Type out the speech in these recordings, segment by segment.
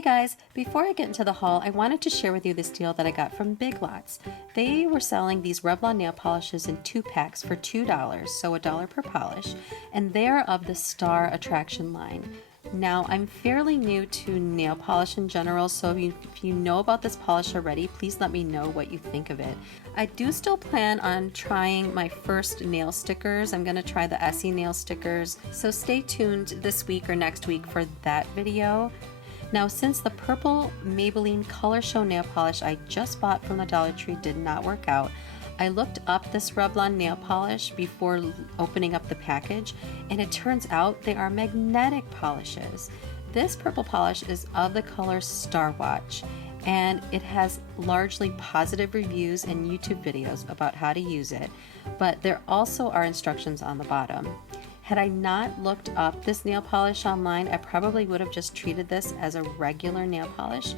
Hey guys, before I get into the haul, I wanted to share with you this deal that I got from Big Lots. They were selling these Revlon nail polishes in 2 packs for $2, so $1 per polish, and they're of the Star Attraction line. Now, I'm fairly new to nail polish in general, so if you know about this polish already, please let me know what you think of it. I do still plan on trying my first nail stickers. I'm going to try the Essie nail stickers, so stay tuned this week or next week for that video. Now, since the purple Maybelline Color Show nail polish I just bought from the Dollar Tree did not work out, I looked up this Revlon nail polish before opening up the package, and it turns out they are magnetic polishes. This purple polish is of the color Star Watch, and it has largely positive reviews and YouTube videos about how to use it, but there also are instructions on the bottom. Had I not looked up this nail polish online, I probably would have just treated this as a regular nail polish.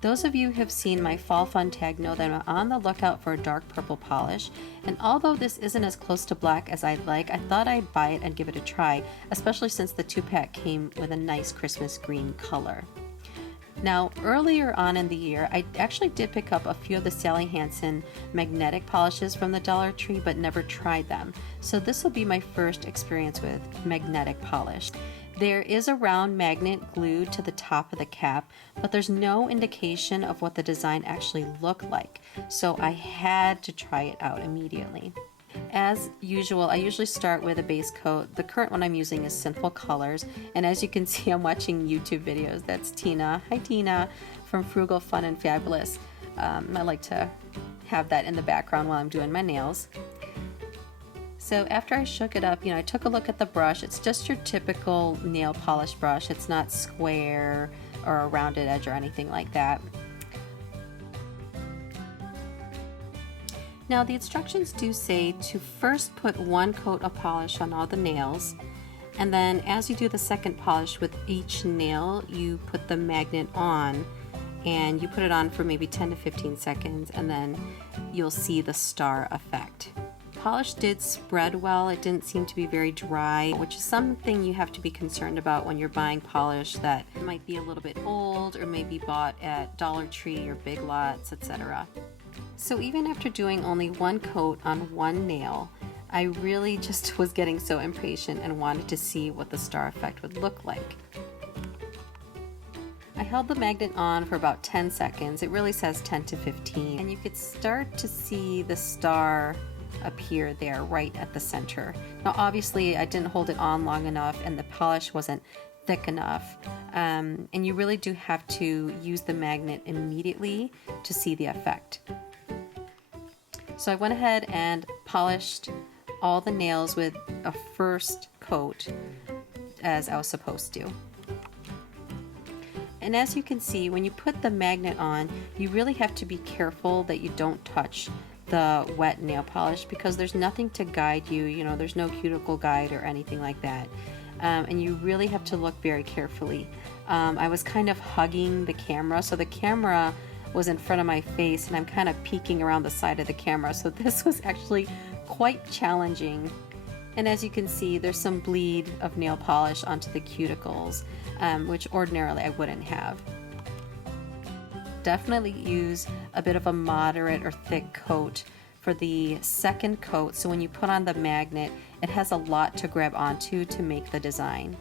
Those of you who have seen my fall fun tag know that I'm on the lookout for a dark purple polish, and although this isn't as close to black as I'd like, I thought I'd buy it and give it a try, especially since the 2-pack came with a nice Christmas green color. Now, earlier on in the year, I actually did pick up a few of the Sally Hansen magnetic polishes from the Dollar Tree, but never tried them. So this will be my first experience with magnetic polish. There is a round magnet glued to the top of the cap, but there's no indication of what the design actually looked like. So I had to try it out immediately. As usual, I usually start with a base coat. The current one I'm using is Sinful Colors, and as you can see, I'm watching YouTube videos. That's Tina. Hi Tina, from Frugal, Fun, and Fabulous. I like to have that in the background while I'm doing my nails. So after I shook it up, I took a look at the brush. It's just your typical nail polish brush. It's not square or a rounded edge or anything like that. Now, the instructions do say to first put 1 coat of polish on all the nails, and then as you do the second polish with each nail, you put the magnet on, and you put it on for maybe 10 to 15 seconds, and then you'll see the star effect. Polish did spread well. It didn't seem to be very dry, which is something you have to be concerned about when you're buying polish that might be a little bit old or maybe bought at Dollar Tree or Big Lots, etc. So even after doing only 1 coat on 1 nail, I really just was getting so impatient and wanted to see what the star effect would look like. I held the magnet on for about 10 seconds. It really says 10 to 15, and you could start to see the star appear there right at the center. Now obviously I didn't hold it on long enough and the polish wasn't thick enough, and you really do have to use the magnet immediately to see the effect. So I went ahead and polished all the nails with a first coat as I was supposed to. And as you can see, when you put the magnet on, you really have to be careful that you don't touch the wet nail polish because there's nothing to guide you, there's no cuticle guide or anything like that. And you really have to look very carefully. I was kind of hugging the camera, so the camera was in front of my face and I'm kind of peeking around the side of the camera, so this was actually quite challenging. And as you can see, there's some bleed of nail polish onto the cuticles, which ordinarily I wouldn't have. Definitely use a bit of a moderate or thick coat for the second coat, so when you put on the magnet, it has a lot to grab onto to make the design.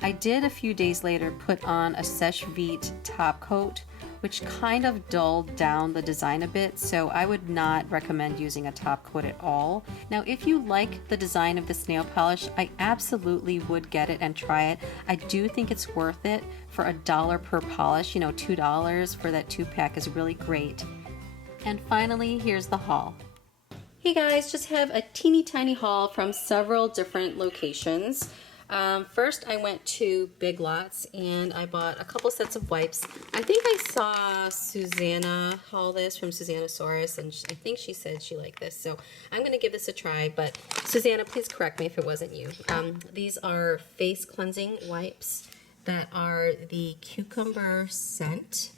I did a few days later put on a Seche Vite top coat, which kind of dulled down the design a bit, so I would not recommend using a top coat at all. Now, if you like the design of this nail polish, I absolutely would get it and try it. I do think it's worth it for $1 per polish. $2 for that 2-pack is really great. And finally, here's the haul. Hey guys, just have a teeny tiny haul from several different locations. First I went to Big Lots and I bought a couple sets of wipes. I think I saw Susanna haul this from Susannasaurus, and I think she said she liked this, so I'm going to give this a try, but Susanna, please correct me if it wasn't you. These are face cleansing wipes that are the cucumber scent,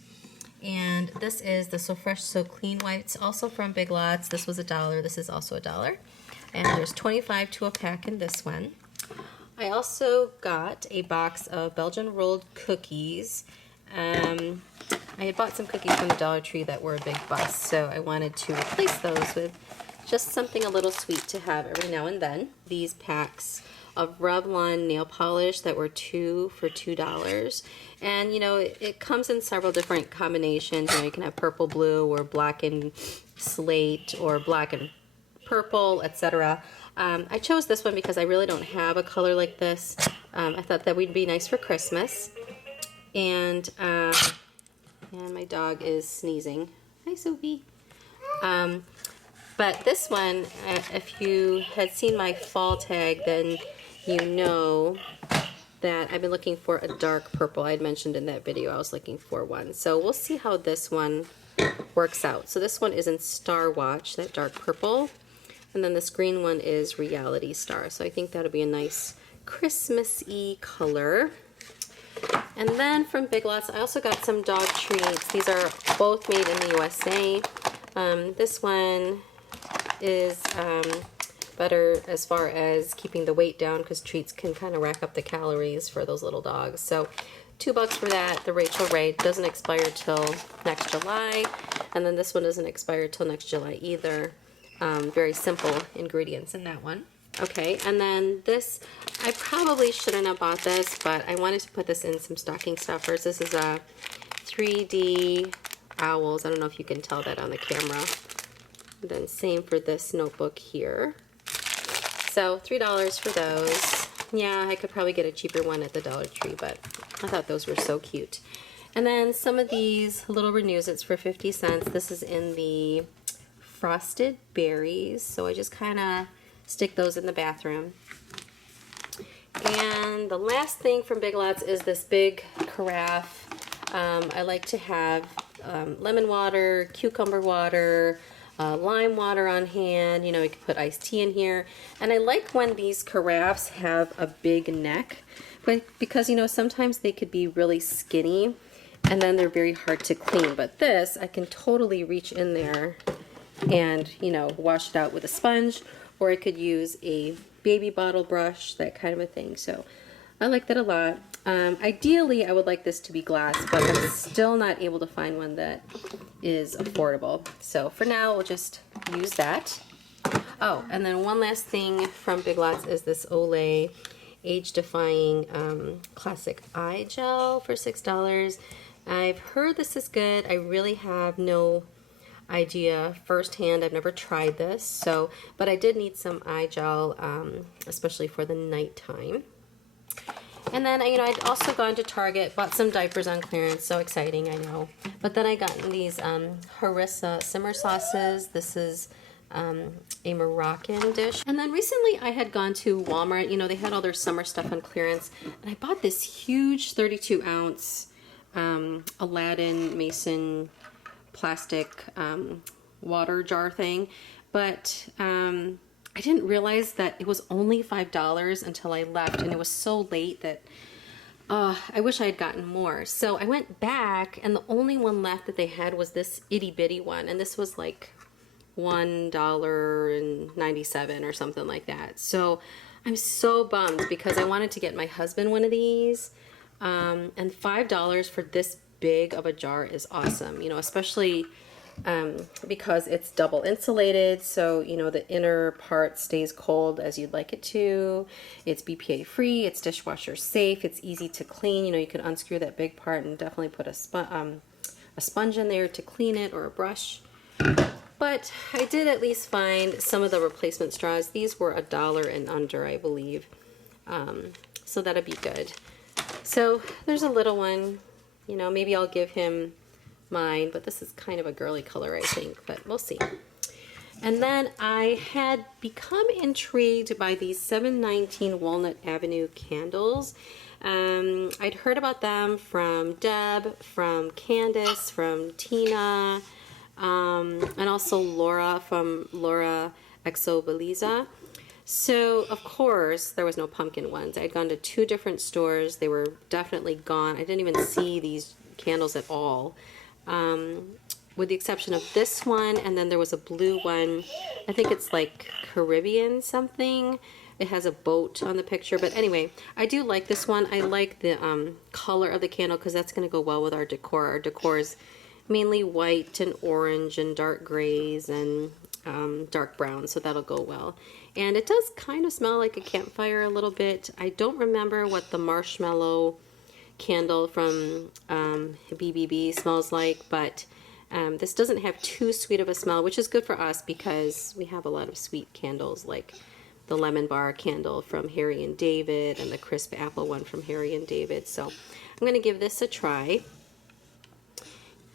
and this is the So Fresh So Clean wipes, also from Big Lots. This was $1, this is also $1, and there's 25 to a pack in this one. I also got a box of Belgian rolled cookies. I had bought some cookies from the Dollar Tree that were a big bust, so I wanted to replace those with just something a little sweet to have every now and then. These packs of Revlon nail polish that were 2 for $2. And you know, it comes in several different combinations. You know, you can have purple blue or black and slate or black and purple, etc. I chose this one because I really don't have a color like this. I thought that would be nice for Christmas. And my dog is sneezing. Hi, Sophie. But this one, if you had seen my fall tag, then you know that I've been looking for a dark purple. I had mentioned in that video I was looking for one. So we'll see how this one works out. So this one is in Star Watch, that dark purple. And then this green one is Reality Star. So I think that'll be a nice Christmas-y color. And then from Big Lots, I also got some dog treats. These are both made in the USA. This one is better as far as keeping the weight down because treats can kind of rack up the calories for those little dogs. So $2 for that. The Rachel Ray doesn't expire till next July. And then this one doesn't expire till next July either. Very simple ingredients in that one. Okay, and then this, I probably shouldn't have bought this, but I wanted to put this in some stocking stuffers. This is a 3D owls. I don't know if you can tell that on the camera. And then same for this notebook here. So $3 for those. Yeah, I could probably get a cheaper one at the Dollar Tree, but I thought those were so cute. And then some of these little Renews-Its for 50 cents. This is in the Frosted Berries, so I just kind of stick those in the bathroom. And the last thing from Big Lots is this big carafe. I like to have lemon water, cucumber water, lime water on hand. You know, you can put iced tea in here. And I like when these carafes have a big neck, but because, you know, sometimes they could be really skinny and then they're very hard to clean. But this, I can totally reach in there and, you know, wash it out with a sponge, or I could use a baby bottle brush, that kind of a thing. So I like that a lot. Ideally, I would like this to be glass, but I'm still not able to find one that is affordable. So for now, we'll just use that. Oh, and then one last thing from Big Lots is this Olay age-defying classic eye gel for $6. I've heard this is good. I really have no idea firsthand. I've never tried this, so, but I did need some eye gel, especially for the nighttime. And then, you know, I'd also gone to Target, bought some diapers on clearance. So exciting, I know. But then I got these harissa simmer sauces. This is a Moroccan dish. And then recently I had gone to Walmart. You know, they had all their summer stuff on clearance, and I bought this huge 32-ounce Aladdin Mason plastic water jar thing, but I didn't realize that it was only $5 until I left, and it was so late that I wish I had gotten more. So I went back, and the only one left that they had was this itty bitty one, and this was like $1.97 or something like that. So I'm so bummed because I wanted to get my husband one of these, and $5 for this big of a jar is awesome, you know, especially because it's double insulated, so you know the inner part stays cold as you'd like it to. It's BPA free, it's dishwasher safe, it's easy to clean. You know, you can unscrew that big part and definitely put a sponge in there to clean it, or a brush. But I did at least find some of the replacement straws. These were $1 and under, I believe, so that'd be good. So there's a little one. You know, maybe I'll give him mine, but this is kind of a girly color, I think, but we'll see. And then I had become intrigued by these 719 Walnut Avenue candles. I'd heard about them from Deb, from Candace, from Tina, and also Laura from Laura Exobeliza. So, of course, there was no pumpkin ones. I'd gone to 2 different stores. They were definitely gone. I didn't even see these candles at all, with the exception of this one. And then there was a blue one. I think it's like Caribbean something, it has a boat on the picture. But anyway, I do like this one. I like the color of the candle because that's going to go well with our decor. Our decor is mainly white and orange and dark grays and dark brown, so that'll go well. And it does kind of smell like a campfire a little bit. I don't remember what the marshmallow candle from BBB smells like, but this doesn't have too sweet of a smell, which is good for us because we have a lot of sweet candles like the lemon bar candle from Harry and David and the crisp apple one from Harry and David. So I'm going to give this a try.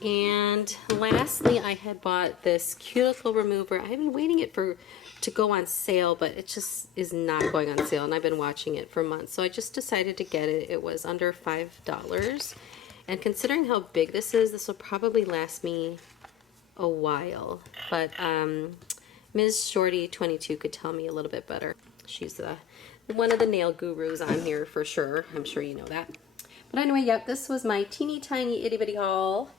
And lastly, I had bought this cuticle remover. I've been waiting it to go on sale, but it just is not going on sale, and I've been watching it for months. So I just decided to get it. It was under $5. And considering how big this is, this will probably last me a while. But Ms. Shorty 22 could tell me a little bit better. She's one of the nail gurus on here for sure. I'm sure you know that. But anyway, yep, this was my teeny tiny itty bitty haul.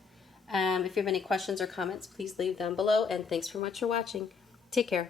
If you have any questions or comments, please leave them below. And thanks so much for watching. Take care.